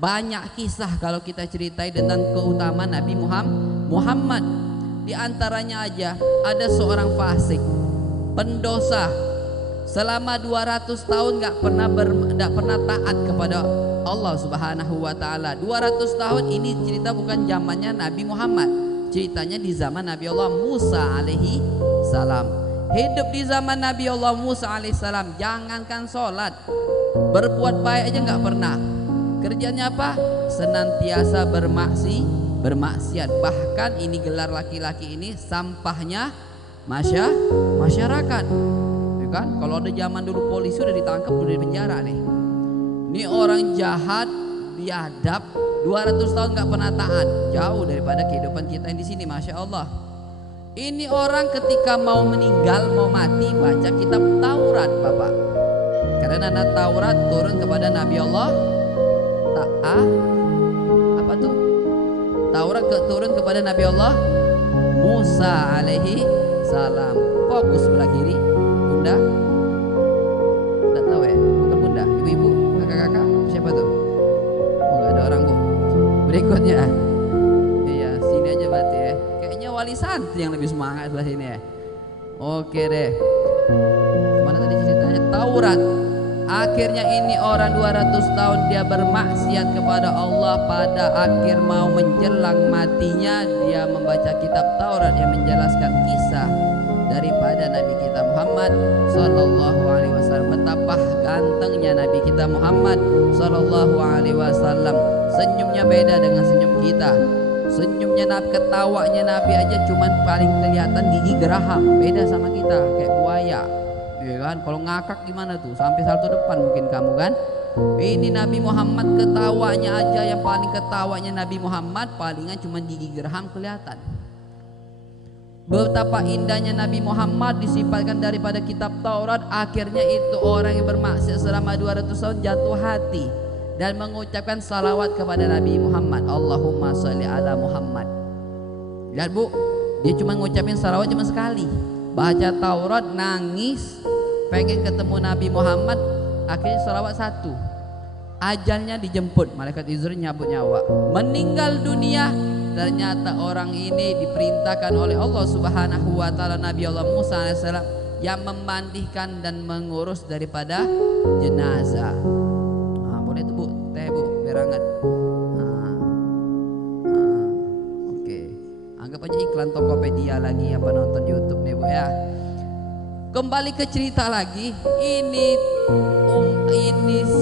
Banyak kisah kalau kita ceritai tentang keutamaan Nabi Muhammad. Di antaranya aja ada seorang fasik, pendosa, selama 200 tahun nggak pernah taat kepada Allah Subhanahu wa taala. 200 tahun ini cerita bukan zamannya Nabi Muhammad, ceritanya di zaman Nabi Allah Musa alaihi salam. Hidup di zaman Nabi Allah Musa alaihi salam, jangankan sholat, berbuat baik aja nggak pernah. Kerjanya apa? Senantiasa bermaksiat. Bahkan ini gelar laki-laki ini sampahnya masyarakat. Ya kan? Kalau ada zaman dulu polisi udah ditangkap, udah di penjara nih. Ini orang jahat, biadab, 200 tahun nggak pernah taat. Jauh daripada kehidupan kita yang di sini, masya Allah. Ini orang ketika mau meninggal, mau mati, baca kitab Taurat, Bapak. Karena Taurat turun kepada Nabi Allah. Apa tuh? Taurat turun kepada Nabi Allah Musa alaihi salam. Fokus sebelah kiri, Bunda. Tidak tahu ya? Bukan Bunda, ibu-ibu, kakak-kakak, siapa tuh? Oh, nggak ada orang, Bu. Berikutnya, iya, sini aja berarti ya. Kayaknya wali santri yang lebih semangat sebelah sini ya. Oke deh. Kemana tadi ceritanya? Taurat. Akhirnya ini orang 200 tahun dia bermaksiat kepada Allah. Pada akhir mau menjelang matinya, dia membaca kitab Taurat yang menjelaskan kisah daripada Nabi kita Muhammad Sallallahu Alaihi Wasallam. Betapa gantengnya Nabi kita Muhammad Sallallahu Alaihi Wasallam. Senyumnya beda dengan senyum kita. Senyumnya Nabi, ketawanya Nabi aja cuman paling kelihatan gigi geraham. Beda sama kita, kayak buaya. Ya kan, kalau ngakak gimana tuh, sampai salto depan mungkin kamu kan. Ini Nabi Muhammad ketawanya aja, yang paling ketawanya Nabi Muhammad palingan cuma gigi geraham kelihatan. Betapa indahnya Nabi Muhammad disifatkan daripada kitab Taurat. Akhirnya itu orang yang bermaksiat selama 200 tahun jatuh hati dan mengucapkan salawat kepada Nabi Muhammad. Allahumma sholli ala Muhammad. Lihat Bu, dia cuma ngucapin salawat cuma sekali. Baca Taurat, nangis, pengen ketemu Nabi Muhammad, akhirnya salawat satu. Ajalnya dijemput, malaikat Israil nyabut nyawa, meninggal dunia. Ternyata orang ini diperintahkan oleh Allah Subhanahu wa taala Nabi Allah Musa alaihissalam yang memandikan dan mengurus daripada jenazah. Nah, boleh tuh Bu, teh Bu, biar hangat. Anggap aja iklan Tokopedia lagi apa nonton YouTube nih Bu ya. Kembali ke cerita lagi. Ini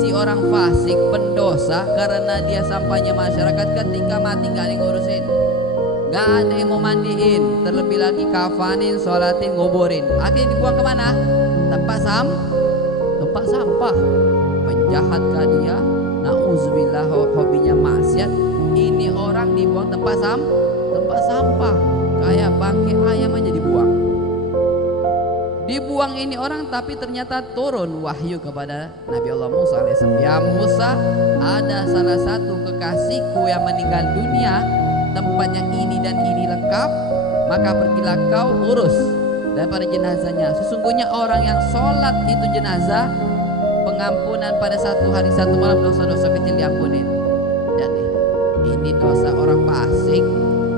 si orang fasik, pendosa, karena dia sampahnya masyarakat. Ketika mati gak ada yang ngurusin, gak ada yang mau mandiin, terlebih lagi kafanin, sholatin, nguburin. Akhirnya dibuang kemana? Tempat sampah. Penjahat kah dia? Nauzubillah, hobinya maksiat. Ini orang dibuang tempat sampah, kayak bangkai ayam aja dibuang ini orang. Tapi ternyata turun wahyu kepada Nabi Allah Musa alaihissalam. Ya Musa, ada salah satu kekasihku yang meninggal dunia, tempatnya ini dan ini lengkap, maka pergilah kau urus daripada jenazahnya. Sesungguhnya orang yang sholat itu jenazah, pengampunan pada satu hari satu malam, dosa-dosa kecil diampunin. Jadi ini dosa orang fasik.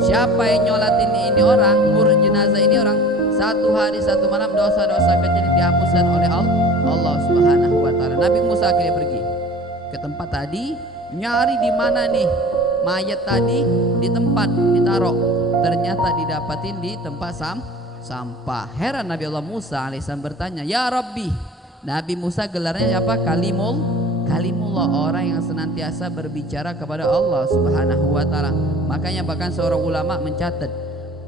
Siapa yang nyolatin ini orang, ngurus jenazah ini orang, satu hari satu malam dosa-dosa kecil dihapuskan oleh Allah Subhanahu wa taala. Nabi Musa akhirnya pergi ke tempat tadi, nyari di mana nih mayat tadi, di tempat ditaruh. Ternyata didapatin di tempat sampah. Heran Nabi Allah Musa alaihissalam bertanya, "Ya Rabbi." Nabi Musa gelarnya apa? Kalimullah, orang yang senantiasa berbicara kepada Allah Subhanahu wa taala. Makanya bahkan seorang ulama mencatat,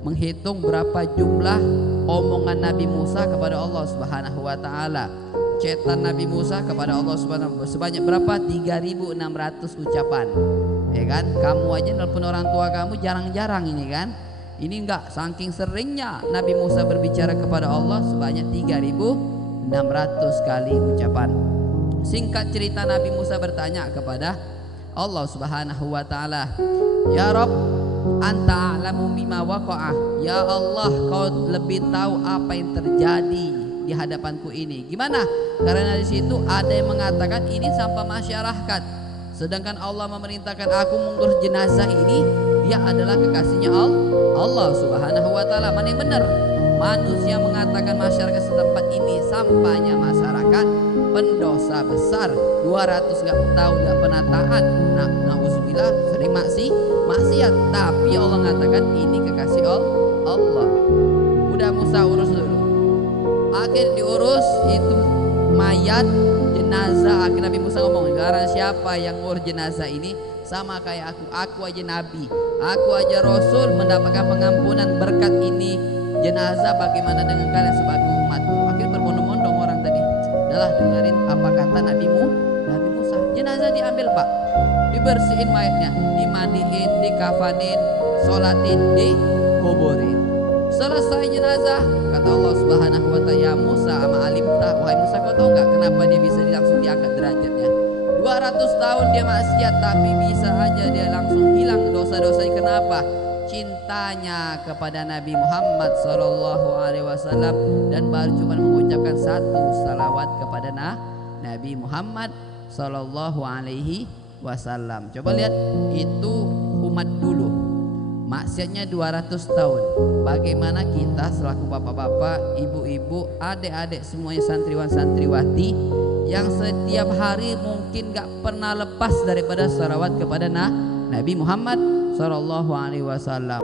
menghitung berapa jumlah omongan Nabi Musa kepada Allah Subhanahu wa taala. Cetan Nabi Musa kepada Allah Subhanahu wa taala sebanyak berapa? 3.600 ucapan. Ya kan? Kamu aja nelpon orang tua kamu jarang-jarang ini kan? Ini enggak, saking seringnya Nabi Musa berbicara kepada Allah sebanyak 3.600 kali ucapan. Singkat cerita, Nabi Musa bertanya kepada Allah Subhanahu wa taala, "Ya Rabb, anta a'lamu bima waqa'ah." Ya Allah, kau lebih tahu apa yang terjadi di hadapanku ini. Gimana? Karena di situ ada yang mengatakan ini sampah masyarakat. Sedangkan Allah memerintahkan aku mengurus jenazah ini, dia adalah kekasihnya Allah Subhanahu wa taala. Mana yang benar? Manusia mengatakan masyarakat setempat ini sampahnya masyarakat pendosa besar, 200 tahun nggak pernah taat. Nauzubillah sering maksiat. Tapi Allah mengatakan ini kekasih Allah. Udah Musa urus dulu. Akhir diurus itu mayat jenazah. Akhir Nabi Musa ngomong, sekarang siapa yang ngurus jenazah ini? Sama kayak aku aja nabi, aku aja rasul, mendapatkan pengampunan berkat ini jenazah, bagaimana dengan kalian sebagai umatku? Akhir berbondong-bondong orang tadi. Udahlah dengerin apa kata Nabi Musa. Jenazah diambil Pak, dibersihin mayatnya, dimandiin, dikafanin, sholatin, dikuburin. Selesai jenazah, kata Allah Subhanahu wa ta'ala, ya Musa ama alimta, wahai Musa kau tahu nggak kenapa dia bisa langsung diangkat derajatnya? 200 tahun dia maksiat tapi bisa aja dia langsung hilang dosa-dosanya. Kenapa? Cintanya kepada Nabi Muhammad sallallahu alaihi wasallam, dan baru cuma mengucapkan satu salawat kepada Nabi Muhammad sallallahu alaihi wasallam. Coba lihat itu umat dulu. Maksiatnya 200 tahun. Bagaimana kita selaku bapak-bapak, ibu-ibu, adik-adik semuanya santriwan santriwati yang setiap hari mungkin gak pernah lepas daripada salawat kepada Nabi Muhammad sallallahu alaihi wasallam.